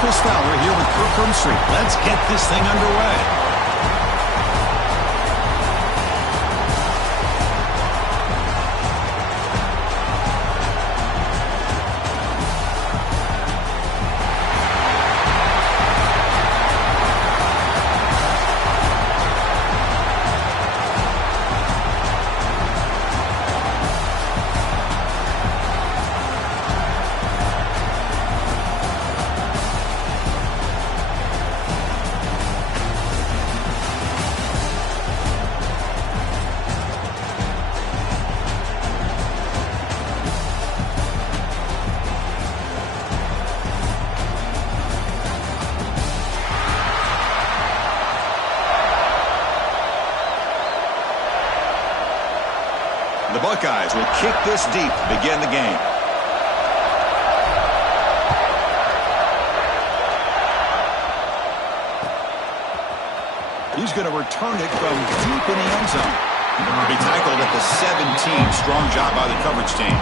Chris Fowler here with Kirk Herbstreit. Let's get this thing underway. The Buckeyes will kick this deep to begin the game. He's going to return it from deep in the end zone. He'll be tackled at the 17. Strong job by the coverage team.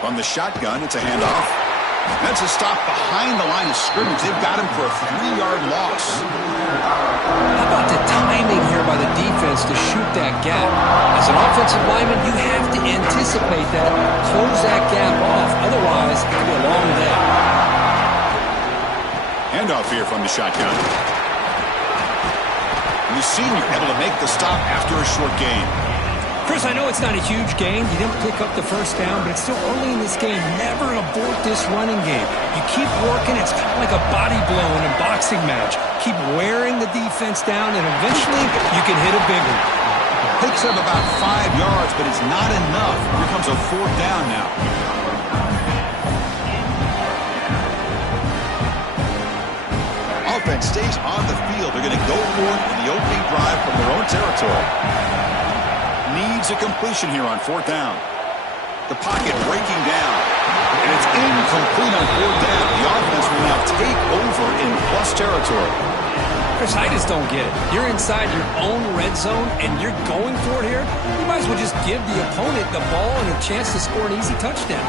From the shotgun, it's a handoff. That's a stop behind the line of scrimmage. They've got him for a 3-yard loss. How about the timing here by the defense to shoot that gap? As an offensive lineman, you have to anticipate that, close that gap off. Otherwise, it could be a long day. Handoff here from the shotgun. The senior able to make the stop after a short gain. Chris, I know it's not a huge gain. You didn't pick up the first down, but it's still early in this game. Never abort this running game. You keep working. It's kind of like a body blow in a boxing match. Keep wearing the defense down, and eventually you can hit a big one. Picks up about 5 yards, but it's not enough. Here comes a 4th down now. Offense stays on the field. They're going to go for it in the opening drive from their own territory. Needs a completion here on 4th down. The pocket breaking down. And it's incomplete on 4th down. The offense will now take over in plus territory. Chris, I just don't get it. You're inside your own red zone, and you're going for it here? You might as well just give the opponent the ball and a chance to score an easy touchdown.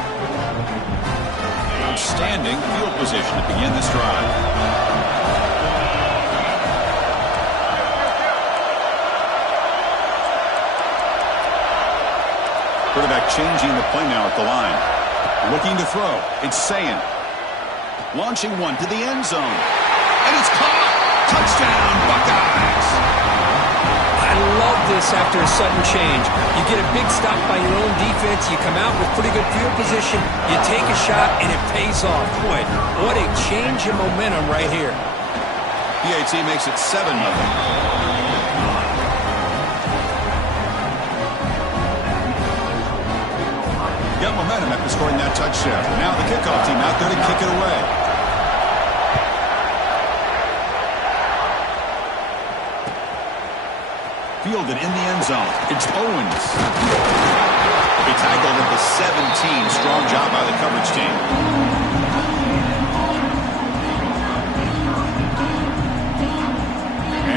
Outstanding field position to begin this drive. Quarterback changing the play now at the line. Looking to throw. It's Sayin. Launching one to the end zone. And it's caught. Touchdown, Buckeyes. I love this after a sudden change. You get a big stop by your own defense. You come out with pretty good field position. You take a shot, and it pays off. Boy, what a change in momentum right here. PAT makes it 7-0. Got momentum after scoring that touchdown. Now the kickoff team out there to kick it away. Fielded in the end zone. It's Owens. He tackled at the 17. Strong job by the coverage team.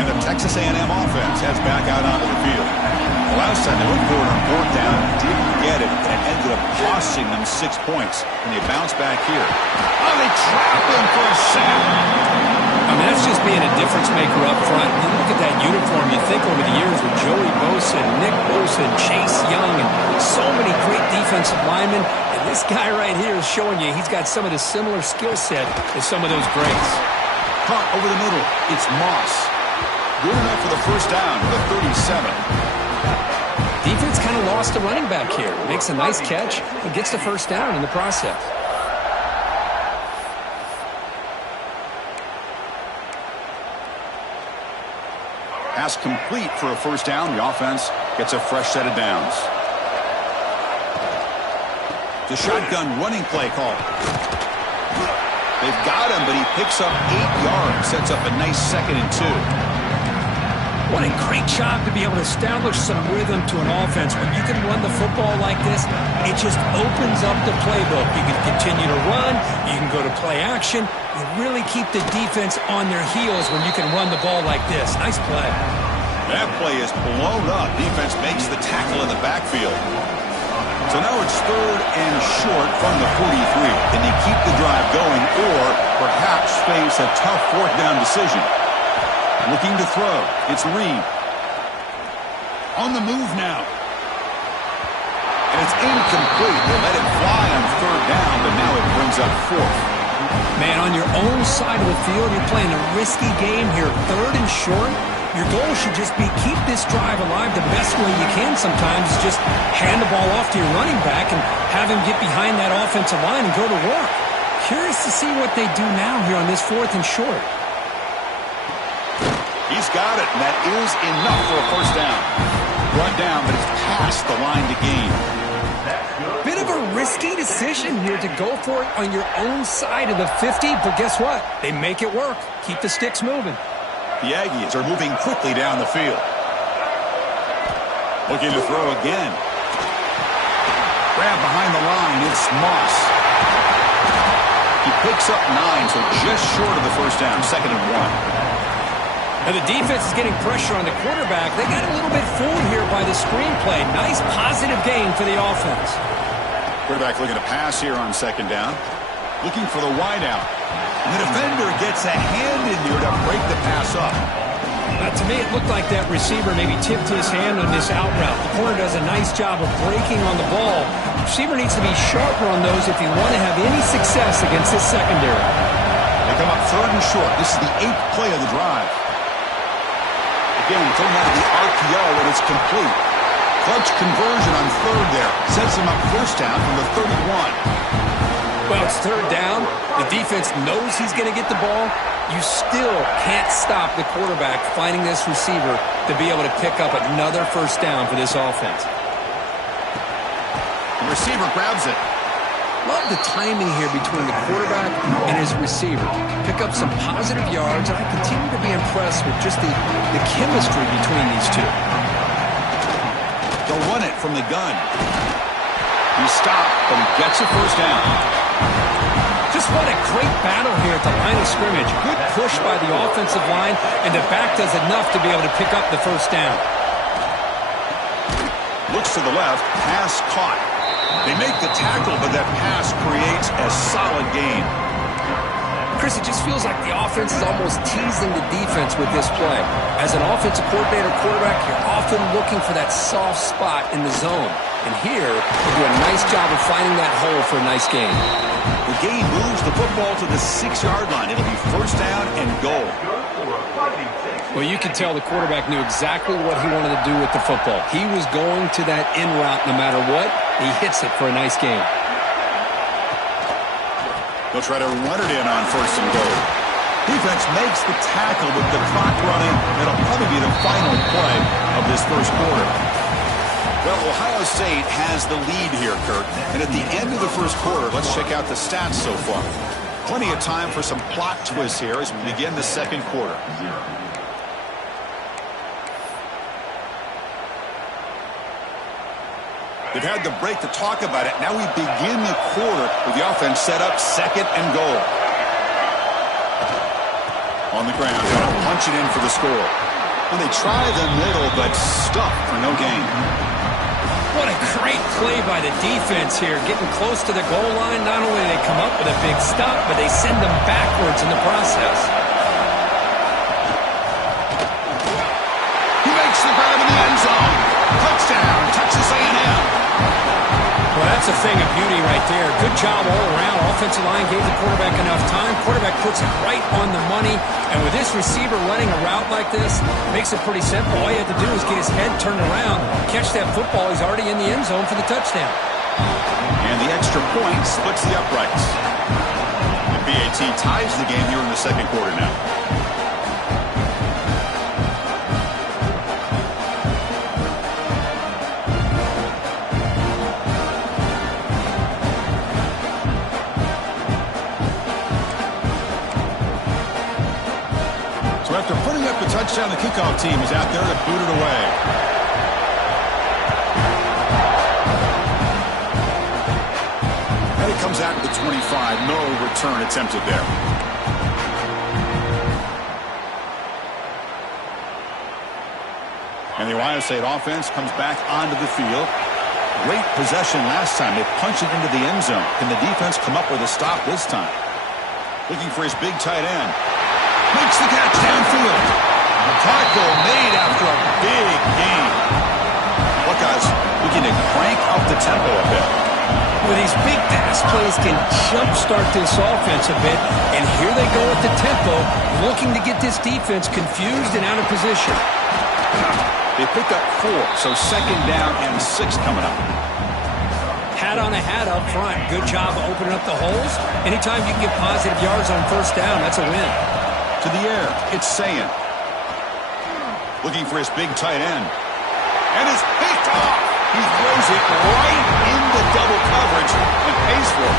And the Texas A&M offense heads back out onto the field. Last time they went for it on 4th down, didn't get it, and it ended up costing them 6 points. And they bounce back here. Oh, they trap him for a sack. I mean, that's just being a difference maker up front. You look at that uniform, you think over the years with Joey Bosa, Nick Bosa, Chase Young, and so many great defensive linemen. And this guy right here is showing you he's got some of the similar skill set as some of those greats. Caught over the middle. It's Moss. Good enough for the first down with a 37. Defense kind of lost the running back here. Makes a nice catch and gets the first down in the process. Pass complete for a first down. The offense gets a fresh set of downs. The shotgun running play call. They've got him, but he picks up 8 yards. Sets up a nice 2nd and 2. What a great job to be able to establish some rhythm to an offense. When you can run the football like this, it just opens up the playbook. You can continue to run. You can go to play action. You really keep the defense on their heels when you can run the ball like this. Nice play. That play is blown up. Defense makes the tackle in the backfield. So now it's 3rd and short from the 43. Can they keep the drive going or perhaps face a tough 4th down decision? Looking to throw. It's Reed. On the move now. And it's incomplete. They let it fly on 3rd down, but now it brings up 4th. Man, on your own side of the field, you're playing a risky game here. 3rd and short. Your goal should just be keep this drive alive the best way you can sometimes is just hand the ball off to your running back and have him get behind that offensive line and go to work. Curious to see what they do now here on this 4th and short. He's got it, and that is enough for a 1st down. Brought down, but it's past the line to gain. Bit of a risky decision here to go for it on your own side of the 50, but guess what? They make it work. Keep the sticks moving. The Aggies are moving quickly down the field. Looking to throw again. Grab behind the line, it's Moss. He picks up 9, so just short of the 1st down, 2nd and 1. And the defense is getting pressure on the quarterback. They got a little bit fooled here by the screenplay. Nice positive gain for the offense. Quarterback looking to pass here on 2nd down. Looking for the wideout. And the defender gets a hand in there to break the pass up. To me, it looked like that receiver maybe tipped his hand on this out route. The corner does a nice job of breaking on the ball. The receiver needs to be sharper on those if you want to have any success against this secondary. They come up 3rd and short. This is the 8th play of the drive. Again, thrown out of the RPO, and it's complete. Clutch conversion on 3rd there. Sets him up 1st down from the 31. Well, it's 3rd down. The defense knows he's going to get the ball. You still can't stop the quarterback finding this receiver to be able to pick up another 1st down for this offense. The receiver grabs it. Love the timing here between the quarterback and his receiver. Pick up some positive yards, and I continue to be impressed with just the chemistry between these two. They'll run it from the gun. He stopped, but he gets a 1st down. Just what a great battle here at the line of scrimmage. Good push by the offensive line, and the back does enough to be able to pick up the 1st down. Looks to the left, pass caught. They make the tackle, but that pass creates a solid gain. Chris, it just feels like the offense is almost teasing the defense with this play. As an offensive coordinator quarterback, you're often looking for that soft spot in the zone. And here, they do a nice job of finding that hole for a nice gain. The gain moves the football to the 6-yard line. It'll be 1st down and goal. Well, you could tell the quarterback knew exactly what he wanted to do with the football. He was going to that in route no matter what. He hits it for a nice gain. They'll try to run it in on 1st and goal. Defense makes the tackle with the clock running. It'll probably be the final play of this 1st quarter. Well, Ohio State has the lead here, Kurt. And at the end of the 1st quarter, let's check out the stats so far. Plenty of time for some plot twists here as we begin the 2nd quarter. They've had the break to talk about it. Now we begin the quarter with the offense set up 2nd and goal. On the ground, trying to punch it in for the score. Well, they try the middle, but stuffed for no gain. What a great play by the defense here. Getting close to the goal line, not only do they come up with a big stop, but they send them backwards in the process. He makes the grab in the end zone. Touchdown, Texas A&M. Well, that's a thing of beauty right there. Good job all around. Offensive line gave the quarterback enough time. Quarterback puts it right on the money. And with this receiver running a route like this, makes it pretty simple. All you have to do is get his head turned around, catch that football. He's already in the end zone for the touchdown. And the extra point splits the uprights. The BAT ties the game here in the 2nd quarter now. Touchdown, the kickoff team is out there to boot it away. And it comes out to the 25. No return attempted there. And the Ohio State offense comes back onto the field. Great possession last time. They punch it into the end zone. Can the defense come up with a stop this time? Looking for his big tight end. Makes the catch downfield. The tackle made after a big gain. Buckeyes looking to crank up the tempo a bit. With these big pass plays can jumpstart this offense a bit. And here they go at the tempo, looking to get this defense confused and out of position. They picked up 4, so second down and 6 coming up. Hat on a hat up front. Good job of opening up the holes. Anytime you can get positive yards on first down, that's a win. To the air, it's Sayin. Looking for his big tight end. And it's picked off. He throws it right into double coverage and pays for it.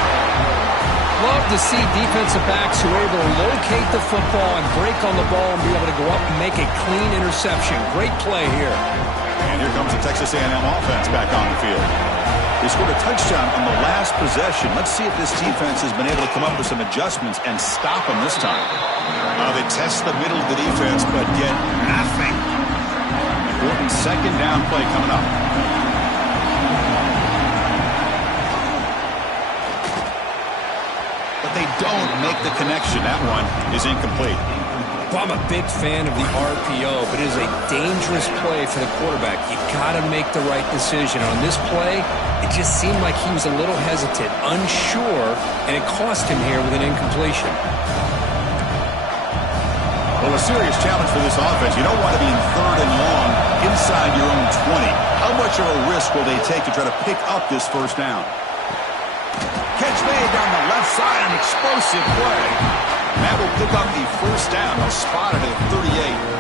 Love to see defensive backs who are able to locate the football and break on the ball and be able to go up and make a clean interception. Great play here. And here comes the Texas A&M offense back on the field. They scored a touchdown on the last possession. Let's see if this defense has been able to come up with some adjustments and stop them this time. They test the middle of the defense, but get nothing. Important second down play coming up. But they don't make the connection. That one is incomplete. Well, I'm a big fan of the RPO, but it is a dangerous play for the quarterback. You got to make the right decision. On this play, it just seemed like he was a little hesitant, unsure, and it cost him here with an incompletion. Well, a serious challenge for this offense. You don't want to be in third and long inside your own 20. How much of a risk will they take to try to pick up this first down? Catch made down the left side, an explosive play. And that will pick up the first down. They'll spot it at 38.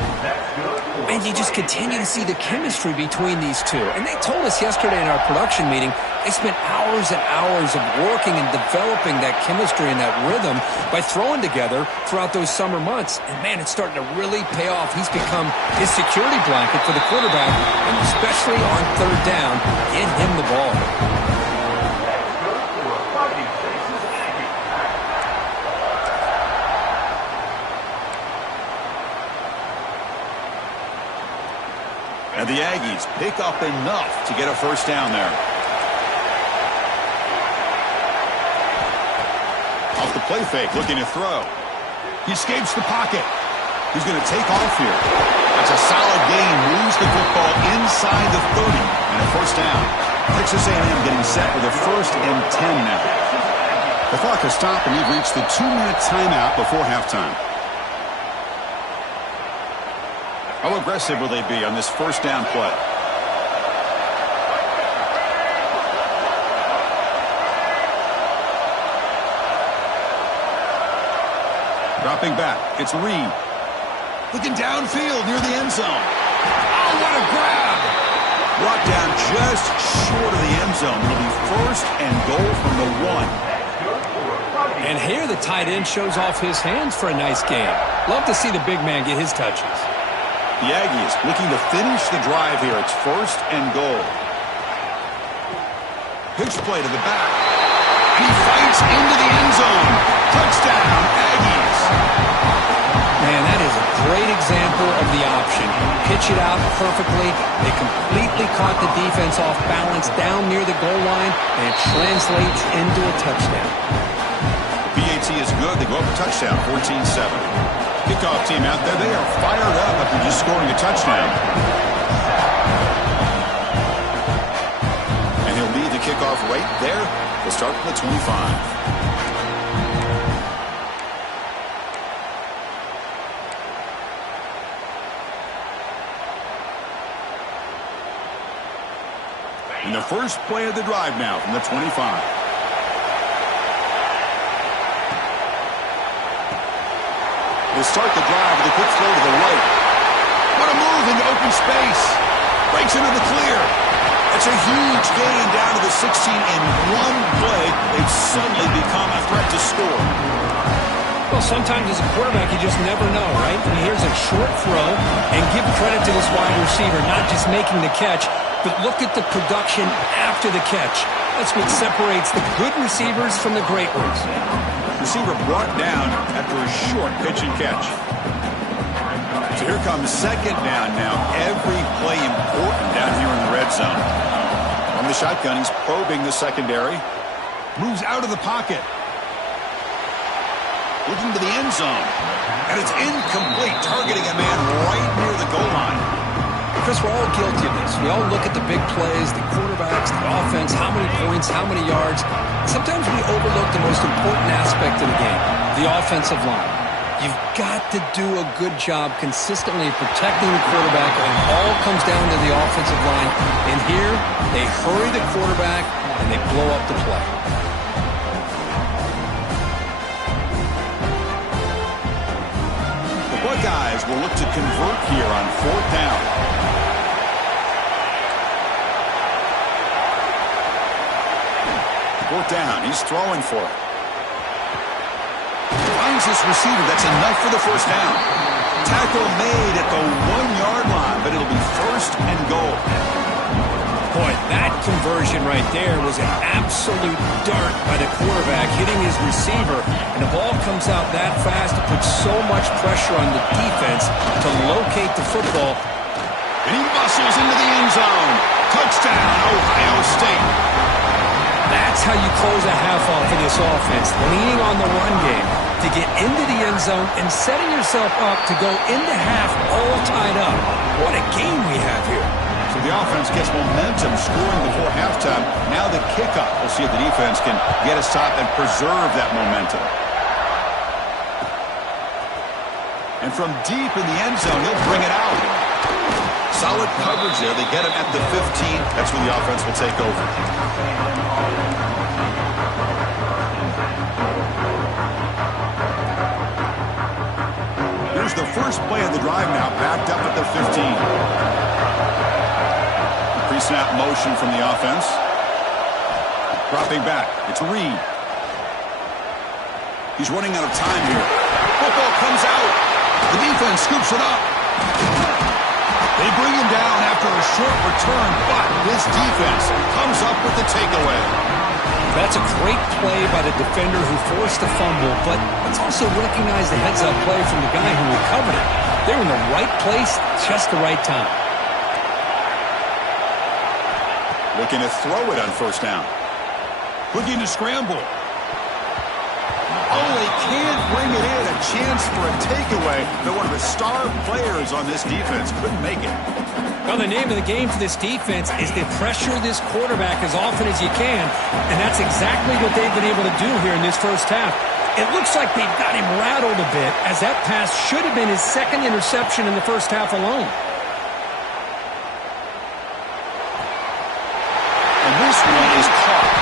And you just continue to see the chemistry between these two. And they told us yesterday in our production meeting, they spent hours and hours of working and developing that chemistry and that rhythm by throwing together throughout those summer months. And, man, it's starting to really pay off. He's become his security blanket for the quarterback, and especially on third down, get him the ball. And the Aggies pick up enough to get a first down there. Off the play fake, looking to throw. He escapes the pocket. He's going to take off here. That's a solid gain. Moves the football inside the 30 and a first down. Texas A&M getting set with a 1st and 10 now. The clock has stopped, and we've reached the 2-minute timeout before halftime. How aggressive will they be on this first down play? Dropping back, it's Reed. Looking downfield near the end zone. Oh, what a grab! Brought down just short of the end zone. It'll be 1st and goal from the 1. And here the tight end shows off his hands for a nice game. Love to see the big man get his touches. The Aggies looking to finish the drive here. It's 1st and goal. Pitch play to the back. He fights into the end zone. Touchdown, Aggies. Man, that is a great example of the option. Pitch it out perfectly. They completely caught the defense off balance down near the goal line, and it translates into a touchdown. BAT is good. They go up a touchdown, 14-7. Kickoff team out there, they are fired up after just scoring a touchdown. And he'll lead the kickoff right there. We'll start from the 25. And the first play of the drive now from the 25. They start the drive with a quick throw to the right. What a move into open space. Breaks into the clear. It's a huge gain down to the 16 in one play. They've suddenly become a threat to score. Well, sometimes as a quarterback, you just never know, right? And here's a short throw, and give credit to this wide receiver, not just making the catch, but look at the production after the catch. That's what separates the good receivers from the great ones. Receiver brought down after a short pitch and catch. So here comes second down now. Every play important down here in the red zone. From the shotgun, he's probing the secondary. Moves out of the pocket. Looking to the end zone. And it's incomplete, targeting a man right near the goal line. Chris, we're all guilty of this. We all look at the big plays, the quarterbacks, the offense, how many points, how many yards. Sometimes we overlook the most important aspect of the game, the offensive line. You've got to do a good job consistently protecting the quarterback, and it all comes down to the offensive line. And here, they hurry the quarterback, and they blow up the play. The Buckeyes will look to convert here on fourth down. Fourth down, he's throwing for it. Finds this receiver, that's enough for the first down. Tackle made at the 1-yard line, but it'll be first and goal. Boy, that conversion right there was an absolute dart by the quarterback, hitting his receiver, and the ball comes out that fast. It puts so much pressure on the defense to locate the football. And he muscles into the end zone. Touchdown, Ohio State. That's how you close a half off of this offense, leaning on the run game to get into the end zone and setting yourself up to go into half all tied up. What a game we have here. So the offense gets momentum, scoring before halftime. Now the kickoff. We'll see if the defense can get a stop and preserve that momentum. And from deep in the end zone, he'll bring it out. Solid coverage there. They get him at the 15. That's when the offense will take over. Here's the first play of the drive now, backed up at the 15. Pre-snap motion from the offense. Dropping back. It's Reed. He's running out of time here. Football comes out. The defense scoops it up. They bring him down after a short return, but this defense comes up with the takeaway. That's a great play by the defender who forced the fumble, but let's also recognize the heads-up play from the guy who recovered it. They're in the right place, just the right time. Looking to throw it on first down. Looking to scramble. Oh, they can't bring it in. A chance for a takeaway. They're one of the star players on this defense. Couldn't make it. Well, the name of the game for this defense is to pressure this quarterback as often as you can, and that's exactly what they've been able to do here in this first half. It looks like they've got him rattled a bit, as that pass should have been his second interception in the first half alone. And this one is caught.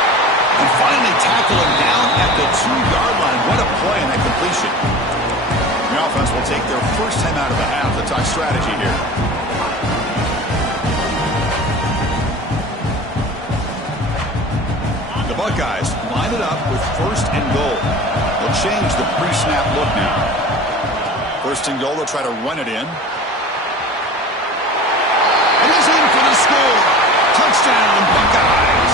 And finally tackle him down at the 2-yard line. What a play in that completion. The offense will take their first time out of the half to talk strategy here. The Buckeyes line it up with first and goal. They'll change the pre-snap look now. First and goal, they'll try to run it in. And he's in for the score. Touchdown, Buckeyes.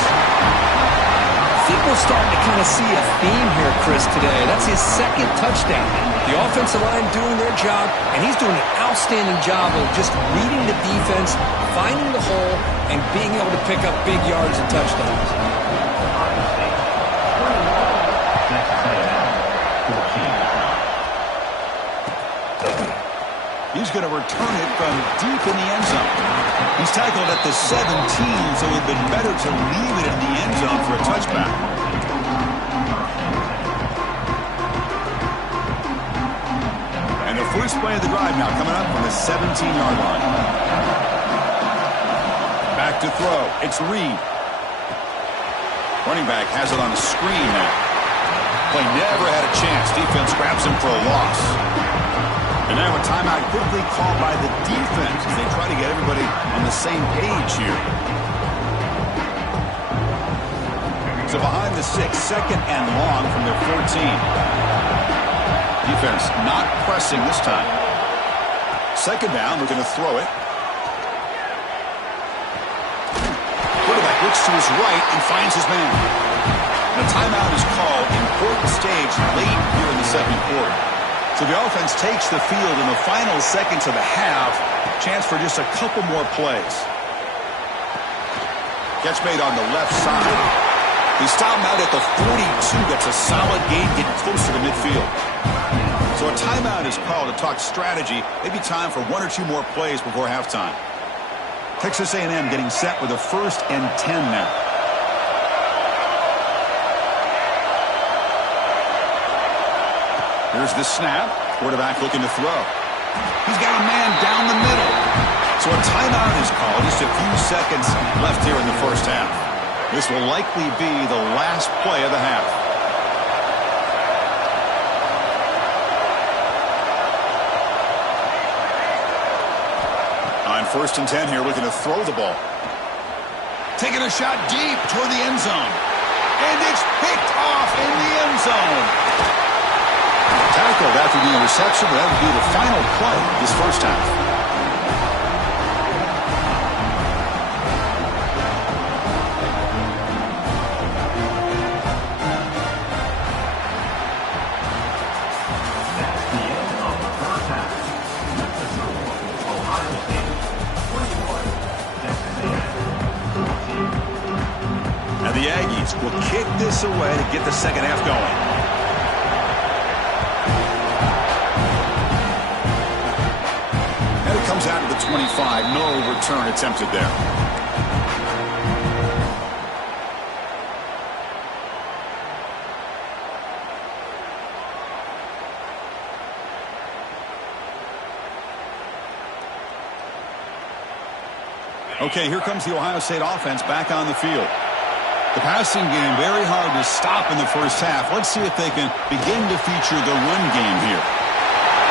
I think we're starting to kind of see a theme here, Chris, today. That's his second touchdown. The offensive line doing their job, and he's doing an outstanding job of just reading the defense, finding the hole, and being able to pick up big yards and touchdowns. He's going to return it from deep in the end zone. He's tackled at the 17, so it would have been better to leave it in the end zone for a touchback. And the first play of the drive now coming up from the 17-yard line. Back to throw. It's Reed. Running back has it on the screen now. Play never had a chance. Defense grabs him for a loss. And now a timeout quickly called by the defense as they try to get everybody on the same page here. So behind the 6, second and long from their 14. Defense not pressing this time. Second down, they're going to throw it. Quarterback looks to his right and finds his man. And a timeout is called. Important stage late here in the second quarter. So the offense takes the field in the final seconds of the half. Chance for just a couple more plays. Catch made on the left side. He stopped him out at the 42. That's a solid gain, getting closer to midfield. So a timeout is called to talk strategy. Maybe time for one or two more plays before halftime. Texas A&M getting set with a 1st and 10 now. Here's the snap. Quarterback looking to throw. He's got a man down the middle. So a timeout is called. Just a few seconds left here in the first half. This will likely be the last play of the half. On 1st and 10 here, looking to throw the ball. Taking a shot deep toward the end zone. And it's picked off in the end zone. Tackled after the interception, but that would be the final play this first half. And the Aggies will kick this away to get the second half going. Comes out of the 25. No return attempted there. Okay, here comes the Ohio State offense back on the field. The passing game very hard to stop in the first half. Let's see if they can begin to feature the run game here.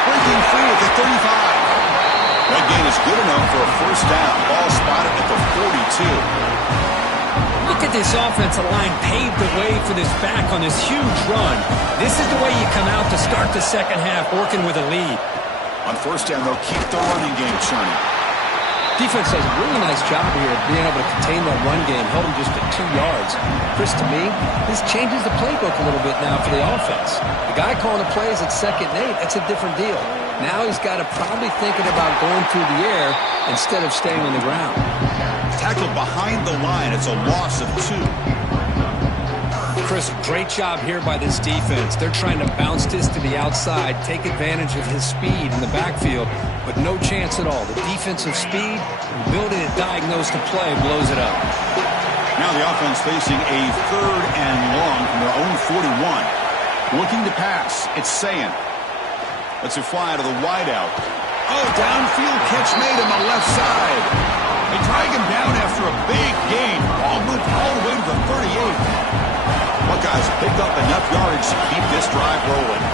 Breaking free at the 35. That gain is good enough for a first down. Ball spotted at the 42. Look at this offensive line paved the way for this back on this huge run. This is the way you come out to start the second half, working with a lead. On first down, they'll keep the running game churning. Defense does a really nice job here of being able to contain that run game, held them just at 2 yards. Chris, to me, this changes the playbook a little bit now for the offense. The guy calling the plays at 2nd and 8, that's a different deal. Now he's got to probably thinking about going through the air instead of staying on the ground. Tackled behind the line. It's a loss of 2. Chris, great job here by this defense. They're trying to bounce this to the outside, take advantage of his speed in the backfield, but no chance at all. The defensive speed, ability to diagnose the play, blows it up. Now the offense facing a 3rd and long from their own 41. Looking to pass. It's Sayin. Lets it fly to the wideout. Oh, downfield catch made on the left side. They drag him down after a big gain. Ball moved all the way to the 38. Buckeyes picked up enough yardage to keep this drive rolling.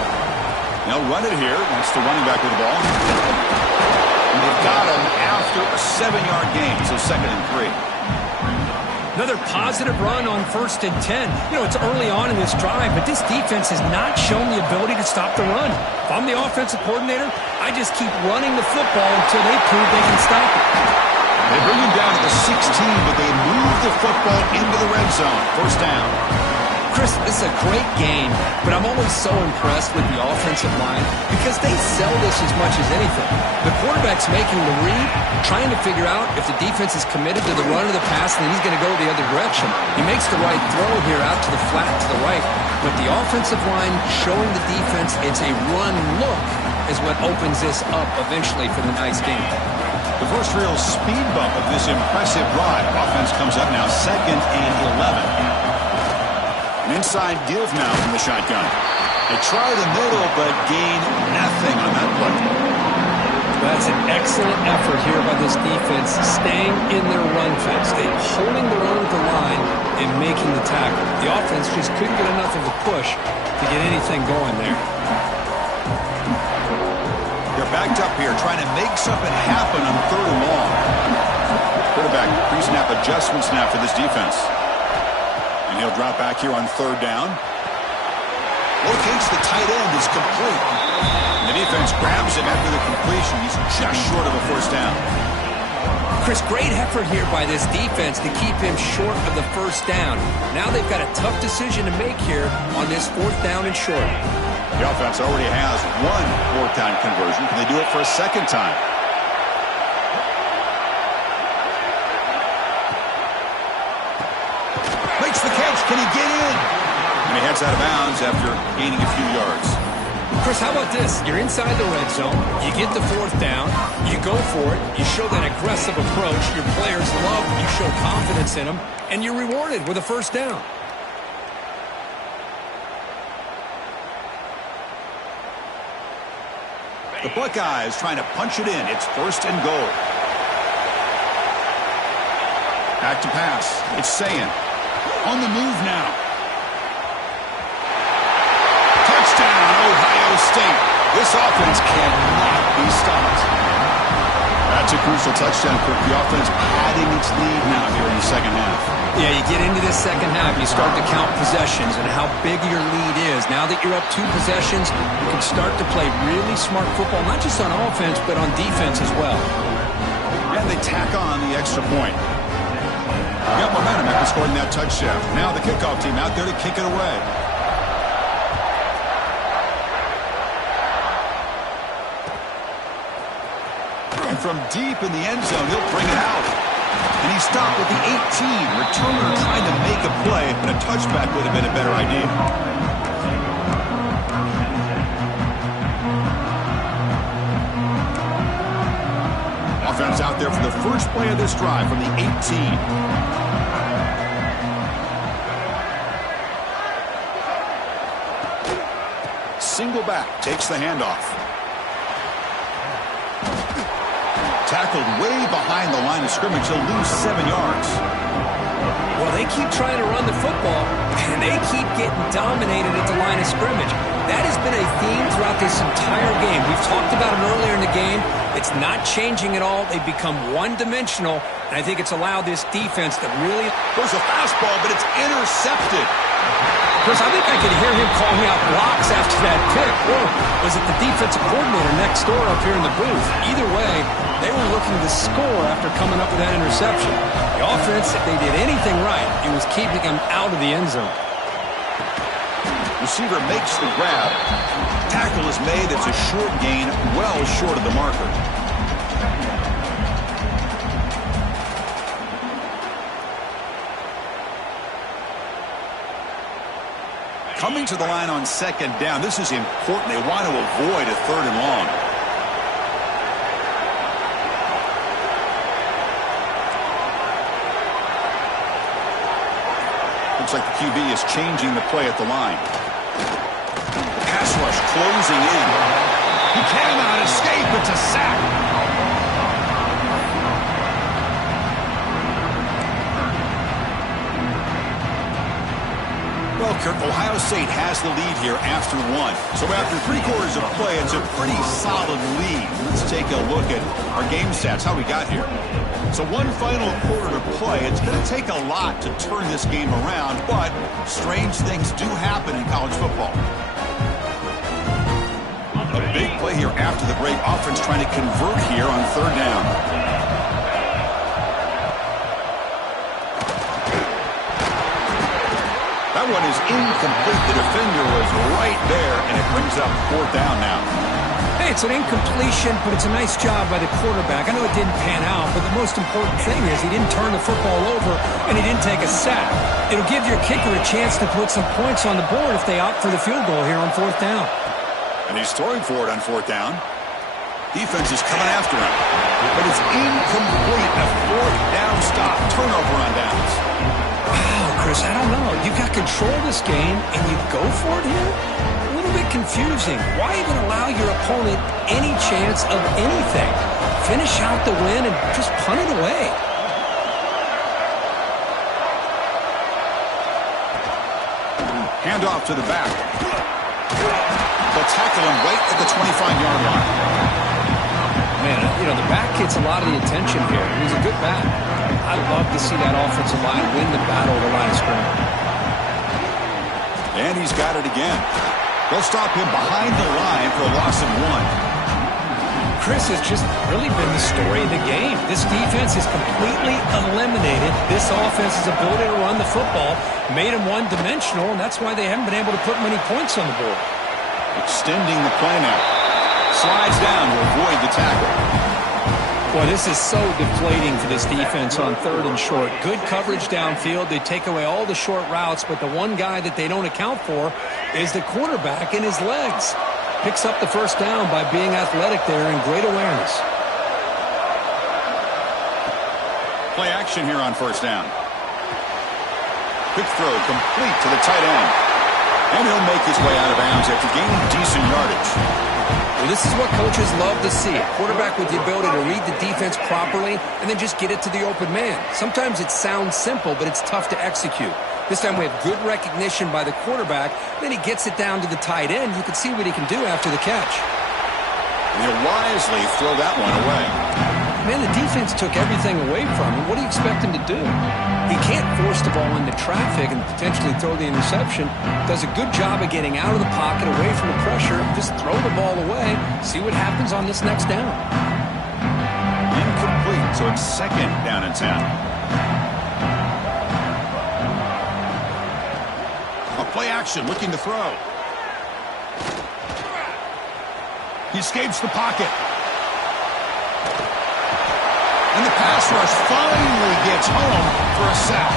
They'll run it here. That's the running back with the ball. And they've got him after a 7-yard gain, so 2nd and 3. Another positive run on 1st and 10. You know, it's early on in this drive, but this defense has not shown the ability to stop the run. If I'm the offensive coordinator, I just keep running the football until they prove they can stop it. They bring him down to the 16, but they move the football into the red zone. First down. Chris, this is a great game, but I'm always so impressed with the offensive line because they sell this as much as anything. The quarterback's making the read, trying to figure out if the defense is committed to the run or the pass, and then he's going to go the other direction. He makes the right throw here out to the flat to the right, but the offensive line showing the defense it's a run look is what opens this up eventually for the nice game. The first real speed bump of this impressive drive. Offense comes up now 2nd and 11. An inside give now from the shotgun. They try the middle, but gain nothing on that play. That's an excellent effort here by this defense, staying in their run fence. They're holding their own at the line and making the tackle. The offense just couldn't get enough of a push to get anything going there. They're backed up here, trying to make something happen on 3rd and long. Quarterback pre-snap adjustments now for this defense. And he'll drop back here on 3rd down. Locates the tight end, is complete. The defense grabs him after the completion. He's just short of a first down. Chris, great effort here by this defense to keep him short of the first down. Now they've got a tough decision to make here on this 4th down and short. The offense already has one 4th down conversion. Can they do it for a second time? Makes the catch. Can he get in? And he heads out of bounds after gaining a few yards. Chris, how about this? You're inside the red zone. You get the 4th down. You go for it. You show that aggressive approach. Your players love when you show confidence in them. And you're rewarded with a first down. The Buckeyes trying to punch it in. It's 1st and goal. Back to pass. It's Sayin. On the move now. Touchdown, Ohio State. This offense cannot be stopped. That's a crucial touchdown, Kirk. The offense padding its lead now here in the second half. Yeah, you get into this second half, you start to count possessions and how big your lead is. Now that you're up 2 possessions, you can start to play really smart football, not just on offense, but on defense as well. And they tack on the extra point. Got momentum after scoring that touchdown. Now the kickoff team out there to kick it away. And from deep in the end zone, he'll bring it out. And he stopped at the 18. Returner trying to make a play, but a touchback would have been a better idea. Offense out there for the first play of this drive from the 18. Single back, takes the handoff. Tackled way behind the line of scrimmage. He'll lose 7 yards. Well, they keep trying to run the football, and they keep getting dominated at the line of scrimmage. That has been a theme throughout this entire game. We've talked about it earlier in the game. It's not changing at all. They've become one-dimensional, and I think it's allowed this defense to really... There's a fastball, but it's intercepted. Chris, I think I could hear him calling out blocks after that pick. Or was it the defensive coordinator next door up here in the booth? Either way, they were looking to score after coming up with that interception. The offense, if they did anything right, it was keeping them out of the end zone. Receiver makes the grab. Tackle is made. It's a short gain, well short of the marker. Coming to the line on 2nd down. This is important. They want to avoid a 3rd and long. Looks like the QB is changing the play at the line. The pass rush closing in. He cannot escape. It's a sack. Well, Kirk, Ohio State has the lead here after 1. So after 3 quarters of play, it's a pretty solid lead. Let's take a look at our game stats, how we got here. So 1 final quarter to play. It's going to take a lot to turn this game around, but strange things do happen in college football. A big play here after the break. Offense trying to convert here on 3rd down. That one is incomplete. The defender was right there, and it brings up 4th down now. Hey, it's an incompletion, but it's a nice job by the quarterback. I know it didn't pan out, but the most important thing is he didn't turn the football over, and he didn't take a sack. It'll give your kicker a chance to put some points on the board if they opt for the field goal here on 4th down. And he's throwing for it on 4th down. Defense is coming after him, but it's incomplete. A 4th down stop. Turnover on downs. Chris, I don't know. You got control of this game, and you go for it here? A little bit confusing. Why even allow your opponent any chance of anything? Finish out the win and just punt it away. Handoff to the back. They'll tackle him right at the 25-yard line. Man, you know, the back gets a lot of the attention here. He's a good back. I'd love to see that offensive line win the battle of the line of scrimmage. And he's got it again. They'll stop him behind the line for a loss of 1. Chris has just really been the story of the game. This defense has completely eliminated this offense's ability to run the football, made them one-dimensional, and that's why they haven't been able to put many points on the board. Extending the play now. Slides down to avoid the tackle. Boy, this is so deflating for this defense on 3rd and short. Good coverage downfield. They take away all the short routes, but the one guy that they don't account for is the quarterback and his legs. Picks up the first down by being athletic there and great awareness. Play action here on 1st down. Quick throw complete to the tight end. And he'll make his way out of bounds after gaining decent yardage. Well, this is what coaches love to see. A quarterback with the ability to read the defense properly and then just get it to the open man. Sometimes it sounds simple, but it's tough to execute. This time we have good recognition by the quarterback. Then he gets it down to the tight end. You can see what he can do after the catch. He'll wisely throw that one away. Man, the defense took everything away from him. What do you expect him to do? He can't force the ball into traffic and potentially throw the interception. Does a good job of getting out of the pocket, away from the pressure, just throw the ball away. See what happens on this next down. Incomplete, so it's 2nd down and 10. Play action, looking to throw. He escapes the pocket. And the pass rush finally gets home for a sack.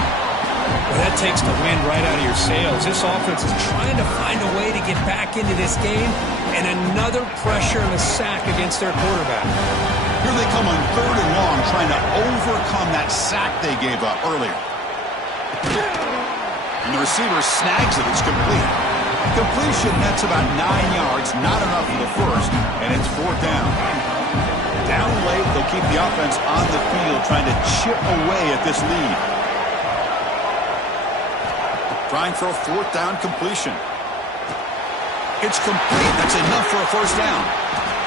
Well, that takes the wind right out of your sails. This offense is trying to find a way to get back into this game, and another pressure and a sack against their quarterback. Here they come on 3rd and long, trying to overcome that sack they gave up earlier. And the receiver snags it. It's complete. Completion, that's about 9 yards. Not enough for the first, and it's 4th down. Down late, they'll keep the offense on the field, trying to chip away at this lead. Trying for a 4th down completion. It's complete. That's enough for a 1st down.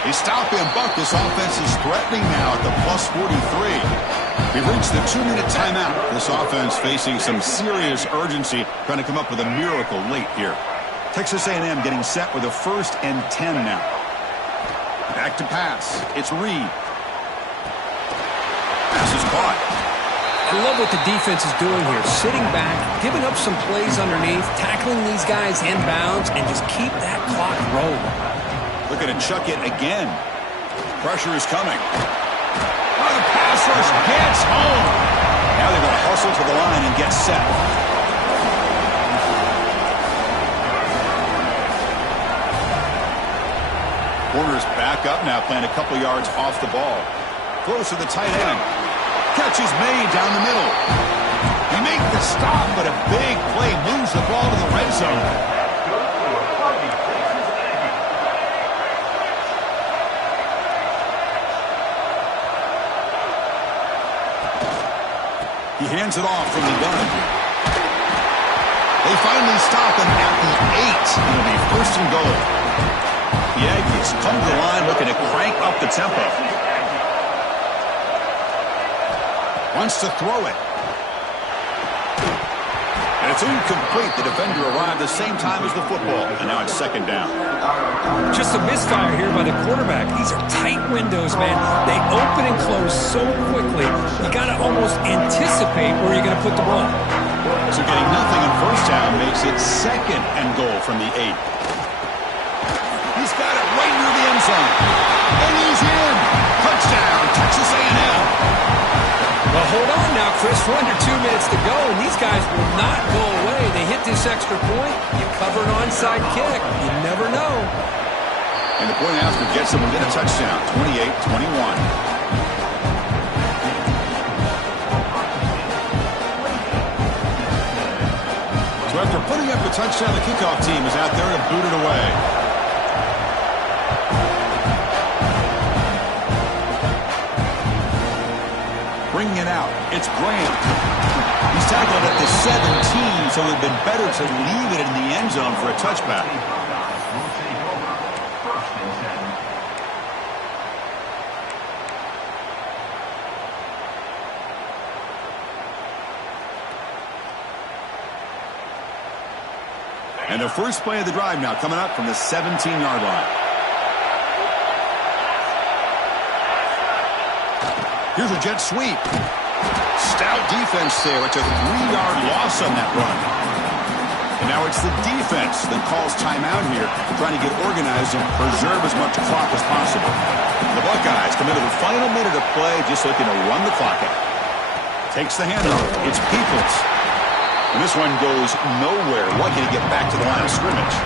They stop him, but this offense is threatening now at the plus 43. We've reached the 2-minute timeout. This offense facing some serious urgency, trying to come up with a miracle late here. Texas A&M getting set with a 1st and 10 now. Back to pass. It's Reed. Pass is caught. I love what the defense is doing here. Sitting back, giving up some plays underneath, tackling these guys inbounds, and just keep that clock rolling. Looking to chuck it again. Pressure is coming. Oh, the pass rush gets home. Now they're going to hustle to the line and get set. Corner's back up now, playing a couple yards off the ball. Close to the tight end. Catch is made down the middle. He makes the stop, but a big play moves the ball to the red zone. He hands it off from the gun. They finally stop him at the 8. It'll be 1st and goal. The Yankees come to the line looking to crank up the tempo. Wants to throw it. And it's incomplete. The defender arrived the same time as the football. And now it's 2nd down. Just a misfire here by the quarterback. These are tight windows, man. They open and close so quickly. You got to almost anticipate where you're going to put the ball. So getting nothing on 1st down makes it 2nd and goal from the 8. He's got it right near the end zone. And he's in. Touchdown, Texas A&M. Well, hold on now, Chris. We're under 2 minutes to go, and these guys will not go away. They hit this extra point. You cover an onside kick. You never know. And the point after gets them within a touchdown, 28-21. So after putting up the touchdown, the kickoff team is out there to boot it away. Bringing it out, it's Graham. He's tackled at the 17, so it would have been better to leave it in the end zone for a touchback. And the first play of the drive now coming up from the 17-yard line. Here's a jet sweep. Stout defense there. It's a 3-yard loss on that run. And now it's the defense that calls timeout here, trying to get organized and preserve as much clock as possible. The Buckeyes come into the final minute of play, just looking to run the clock out. Takes the handoff. It's Peoples. And this one goes nowhere, lucky to get back to the line of scrimmage.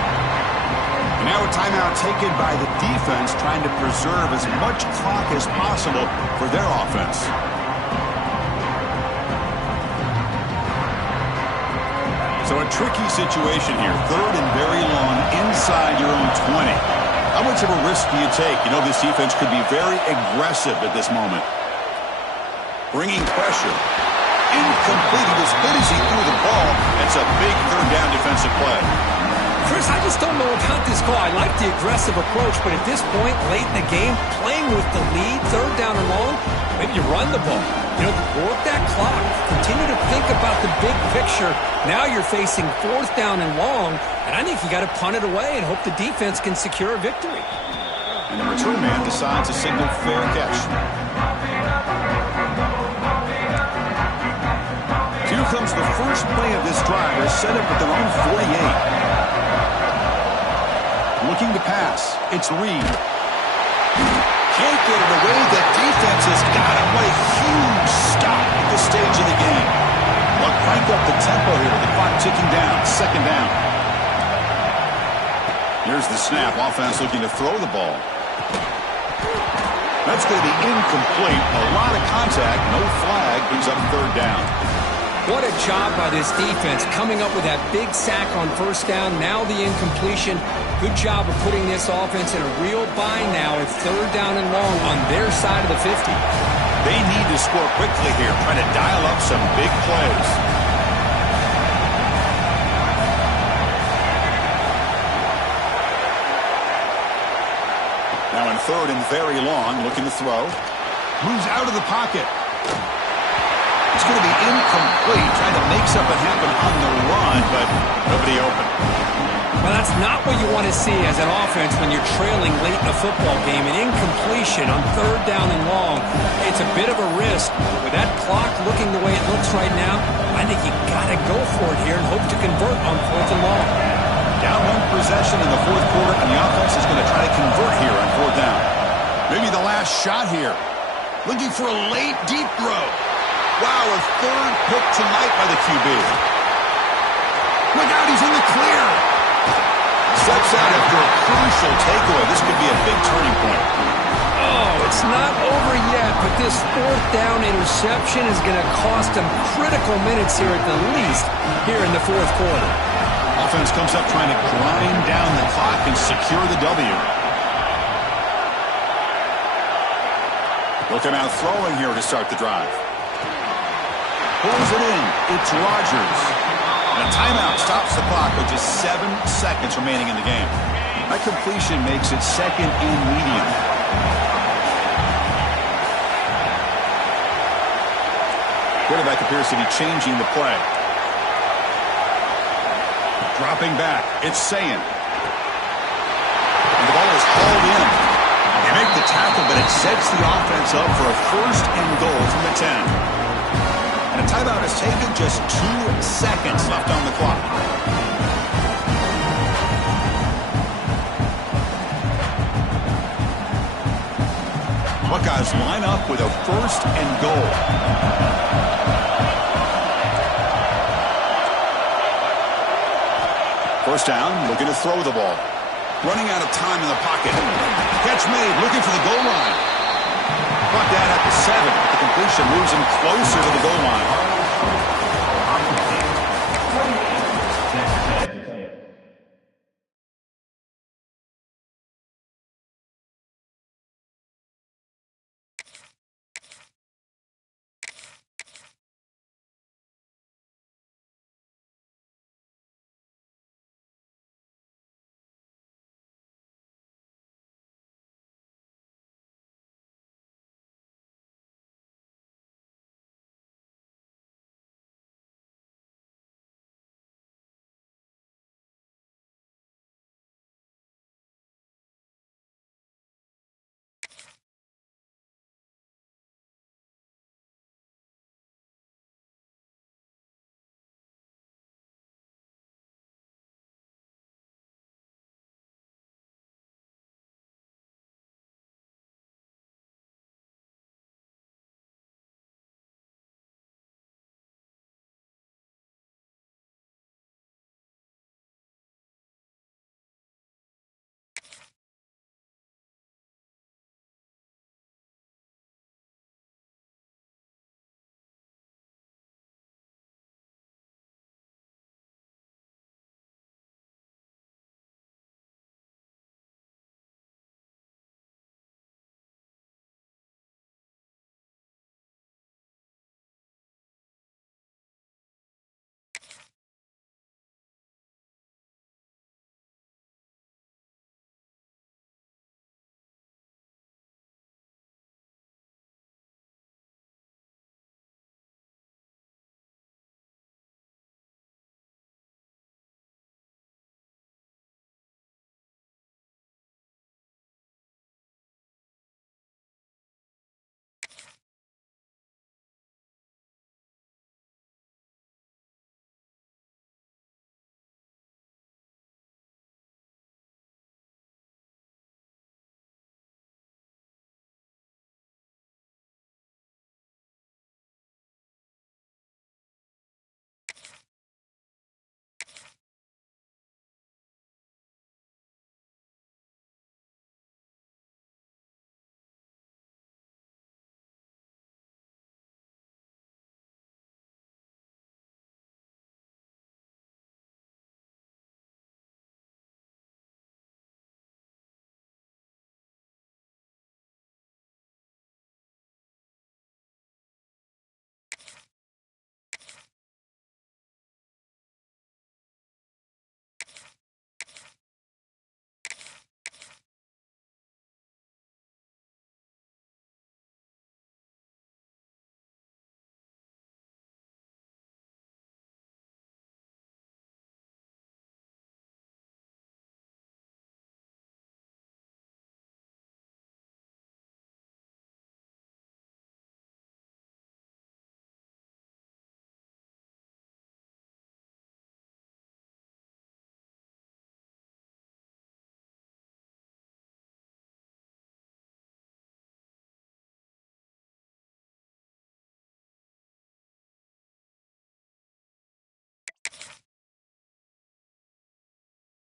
And now a timeout taken by the defense, trying to preserve as much clock as possible for their offense. So a tricky situation here. Third and very long inside your own 20. How much of a risk do you take? You know this defense could be very aggressive at this moment. Bringing pressure. Incomplete. He was hit as he threw the ball. That's a big third down defensive play. Chris, I just don't know about this call. I like the aggressive approach, but at this point, late in the game, playing with the lead, third down and long, maybe you run the ball. You know, work that clock. Continue to think about the big picture. Now you're facing fourth down and long, and I think you got to punt it away and hope the defense can secure a victory. And the return man decides to signal fair catch. Here comes the first play of this drive. They're set up at their own 48. Looking to pass. It's Reed. Can't get it away. The defense has got him. What a huge stop at this stage of the game. They'll crank up the tempo here. The clock ticking down. Second down. Here's the snap. Offense looking to throw the ball. That's going to be incomplete. A lot of contact. No flag. Brings up third down. What a job by this defense coming up with that big sack on first down. Now the incompletion. Good job of putting this offense in a real bind now at third down and long on their side of the 50. They need to score quickly here, trying to dial up some big plays. Now in third and very long, looking to throw. Moves out of the pocket. It's going to be incomplete, trying to make something happen on the run, but nobody open. Well, that's not what you want to see as an offense when you're trailing late in a football game. An incompletion on third down and long. It's a bit of a risk. With that clock looking the way it looks right now, I think you got to go for it here and hope to convert on fourth and long. Down one possession in the fourth quarter, and the offense is going to try to convert here on fourth down. Maybe the last shot here. Looking for a late, deep throw. Wow, a third pick tonight by the QB. Look out, he's in the clear. Steps out after a crucial takeaway. This could be a big turning point. Oh, it's not over yet, but this fourth down interception is going to cost them critical minutes here at the least here in the fourth quarter. Offense comes up trying to grind down the clock and secure the W. Looking out throwing here to start the drive. Pulls it in. It's Rodgers. And a timeout stops the clock with just 7 seconds remaining in the game. That completion makes it second and medium. Quarterback appears to be changing the play. Dropping back. It's Sayin. And the ball is hauled in. They make the tackle, but it sets the offense up for a first and goal from the 10. And a timeout is taken, just 2 seconds left on the clock. Buckeyes line up with a first and goal. First down, looking to throw the ball. Running out of time in the pocket. Catch made, looking for the goal line. Brought down at the 7. The completion moves him closer to the goal line.